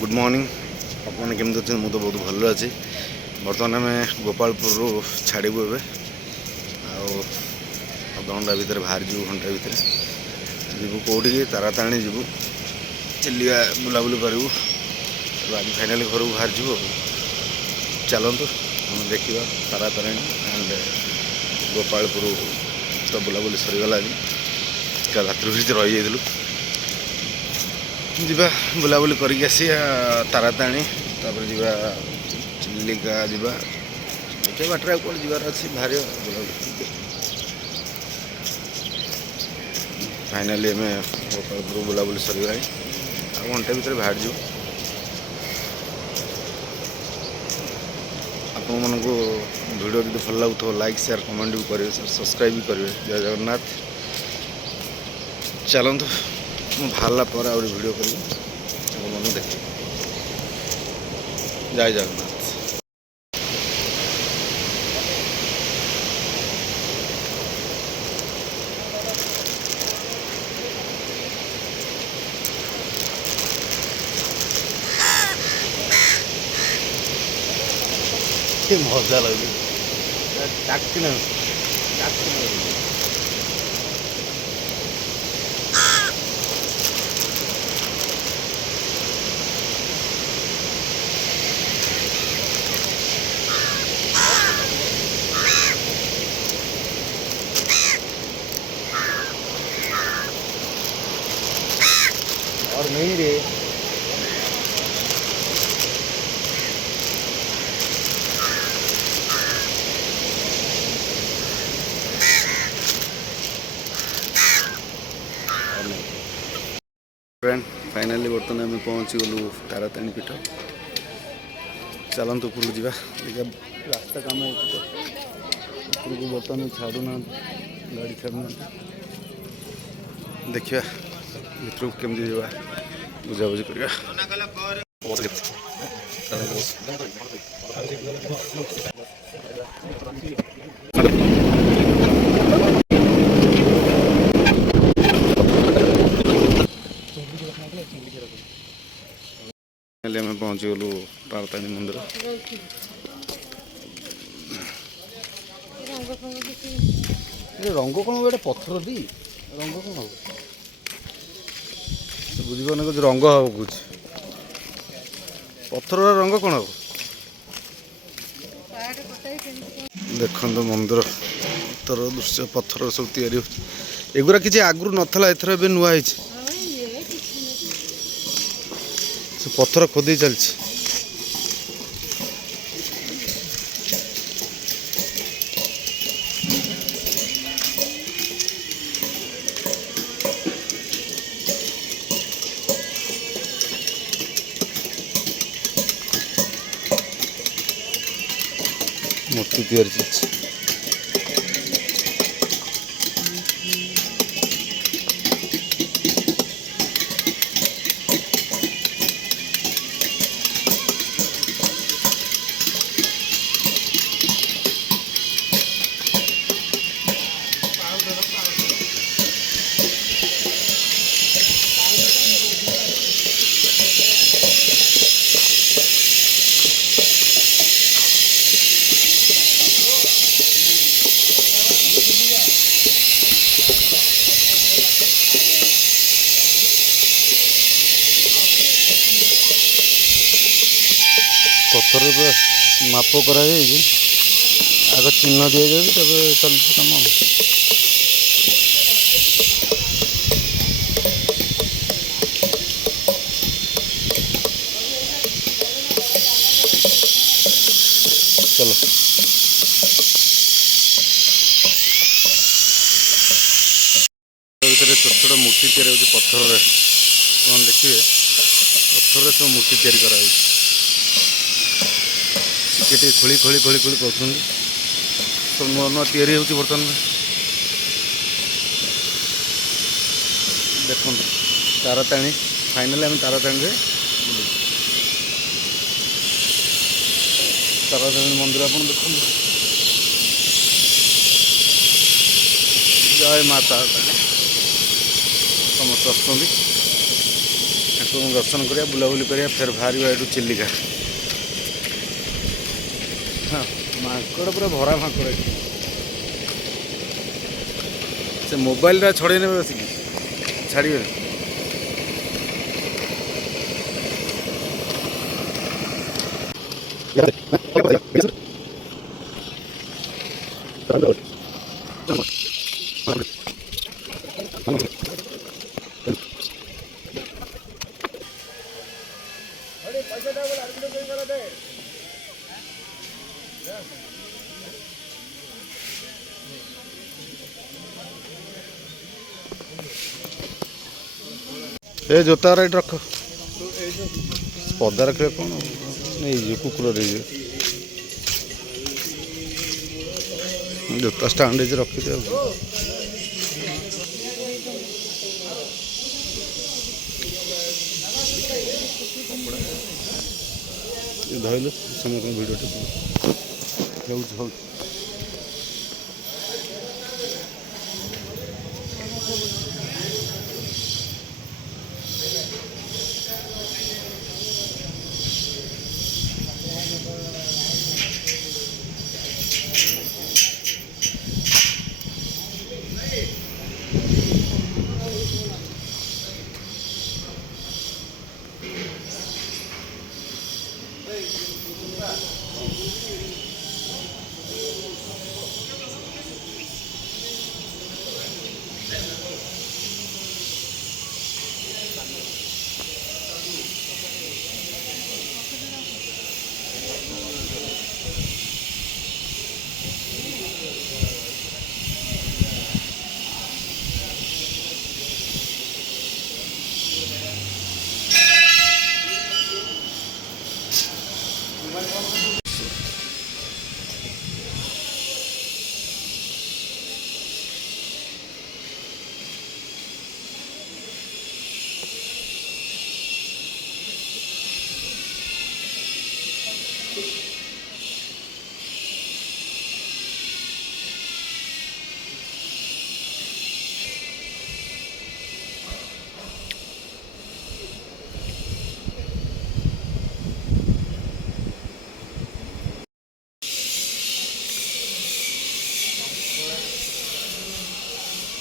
Good morning आपने केमती अच्छे मुझे बहुत भल अच्छी बर्तमान आम गोपालपुर छाड़बू ए अधघंटा भितर बाहर जीव घंटा भितर जीवु कौटी ताराताणी जीवु चिलिया बुलाबुली करूँ आज फाइनाली घर को बाहर जीवु चलतु हम देखा ताराताणी एंड गोपालपुर तो बुलाबुली सरीगला आज रात्रि भितर रही जाइलु जीवा बुलाबुली करके आसी ताराताणी तापर जीवा चिलिका जीवा देखिए बाटर कौन जीवार अच्छी बाहर बुलाबुली फाइनाली आम गोपालपुर बुलाबुली सरीगला आ घंटे भितर बाहर जीव आपण मन को वीडियो जो भल लगुव लाइक शेयर कमेंट भी करेंगे सब्सक्राइब भी करेंगे। जय जगन्नाथ चलतु बाहरला पर आ वीडियो करी मन देख जय जगन्नाथ। मजा लगे और नहीं रे फ्रेंड फाइनाली बर्तमान आम पहुँची गलु ताराताणी पीठ चलतु उपरको जावा देखा रास्ता कम हो उपरको बर्तमान छाड़ूना गाड़ी छाड़ूना देखा भर को केमती जावा बुझाबुझी करवा आम पहुँची गलु ताराताणी मंदिर रंग कौन गोटे पत्थर दी रंग कौन हम बुझीपार कुछ रंग हम कुछ पत्थर रंग कौन हम देखो मंदिर तर दृश्य पत्थर सब एगुरा किसी आगु नाला एथर ए नुआ से पत्थर खोदी चलती मूर्ति तैयारी चलती पत्थर माप कर आग चिन्ह दि जाए तब चलती कम चलो भीतर छोट छोट मूर्ति तैयारी हो पत्थर देखिए पत्थर सब मूर्ति तैयारी करा खोली खोली खोली खोली कर सब नुआ नुआ तैयारी होती बर्तमान में देखो ताराताणी फाइनाली आम ताराताणी ताराताणी मंदिर आप देखो जय माता समस्त ठाकुर दर्शन करिया बुलाबुली करिया फिर बाहर ये चिलिका। हाँ माकड़ पूरा भरा माकड़ से मोबाइल छड़े ने बस छाड़े ए जोता राइट रख पदा रखे कौन नहीं कुकुर जोता स्टाण्ड रखिदे धरलु समस्त भिडियो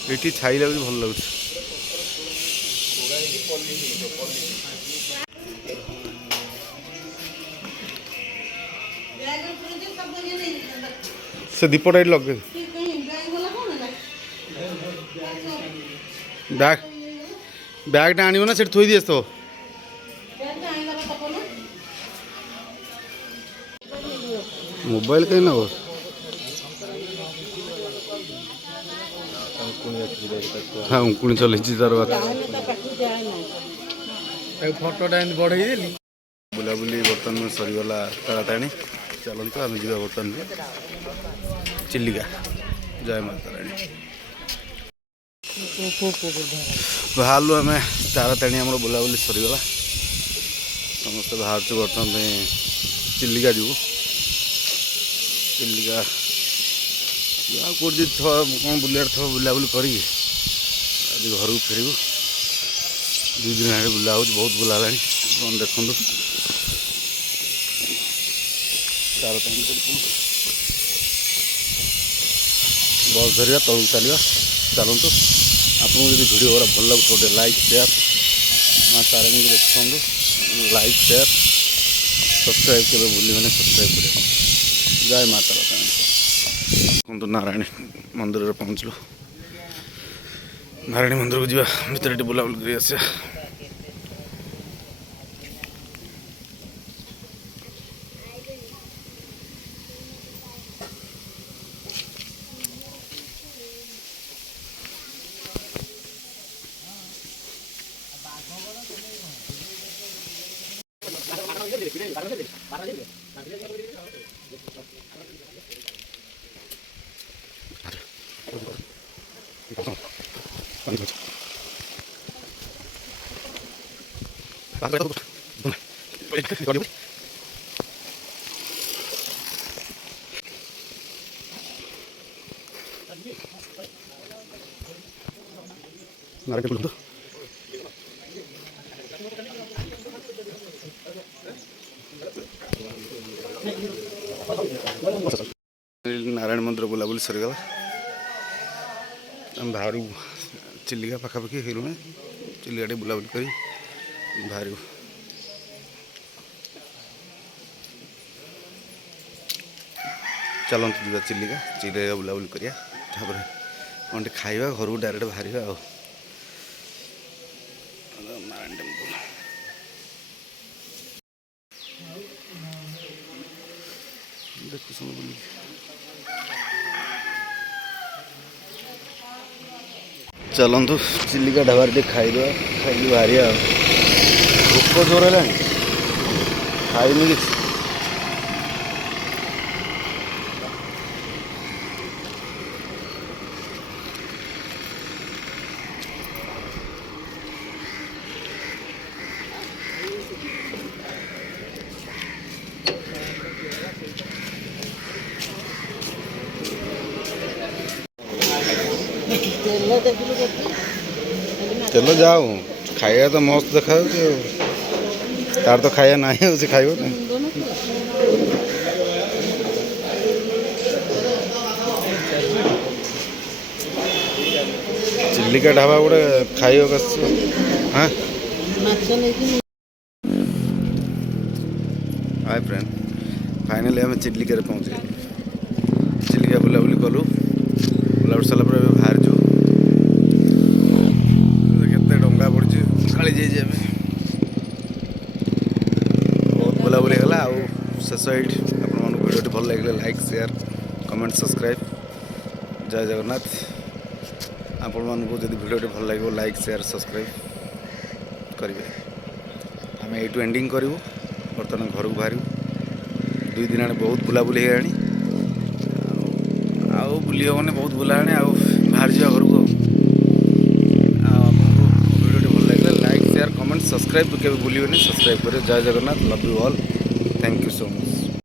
ये छाई लगे भल लगे से दीपटा ये लगे बैग बैगटा आण ना से थोई दिए तो मोबाइल कहीं ना हाँ उंकुणी चलती तार फोटोटा बढ़े बुलाबुली बर्तमान में सरीगला ताराताणी चलते आम जा बर्तमान चिलिका जय माता राणी बाहर आम ताराताणी आम बुलाबुली सरीगला समस्त बाहर बर्तमान चिलिका जीव चिलिका कौट कौन बुलार थो बुलाबुली करी आज घर को फेरु 2 दिन आगे बुला हो बहुत बुला देखु ताराताणी बस धरिया तलू चलवा चलतु आपको जब वीडियो गुरा भल लगे गोटे लाइक शेयर माँ तारिणी को देखते लाइक शेयर सब्सक्राइब के भूल सब्सक्राइब कर जय माँ ताराताणी देखो नारायणी मंदिर में पहुँचलु नारायणी मंदिर को जा भर बुलाबुल कर नारायण नारायण मंदिर बुलाबुली सरीगला आम बाहर चिलिका पाखापाखि हेलुँ चिलिका बुलाबुली कर बाहर चलते जा चिलिका चिलिका बुलाबुली करिया कौन खाइबा घर को डायरेक्ट बाहर नारायण टेम्पल देखु सब बुल चलतु चिलिका ढाबार खाईदे खाई बाहर भोक जोर है खाइनी कि चलो जाओ खाया तो मस्त देखा तार तो खाया ना उसे खाइब ना चिलिका ढाबा गोटे खाइब हाँ हाय फ्रेंड फाइनाली आम चिलिका पहुँचे चिलिका बुलाबुली कलु बुलाबुली सारा पर बाहर जो डा पड़ी काली जाइए बहुत बुलाबुली गला शेष ये आप भिडियो भल लगे लाइक शेयर कमेंट सब्सक्राइब जय जगन्नाथ आपण मानक जब भिडियो भल लगे लाइक शेयर सब्सक्राइब करेंगे आम यू एंडिंग करूँ बर्तमान घर को बाहर 2 दिन आने बहुत बुलाबुली है बुली हेने बहुत बुला बाहर जा घर को लाइक शेयर कमेंट सब्सक्राइब के बुलेनि सब्सक्राइब करें जय Jagannath love you all thank you so much.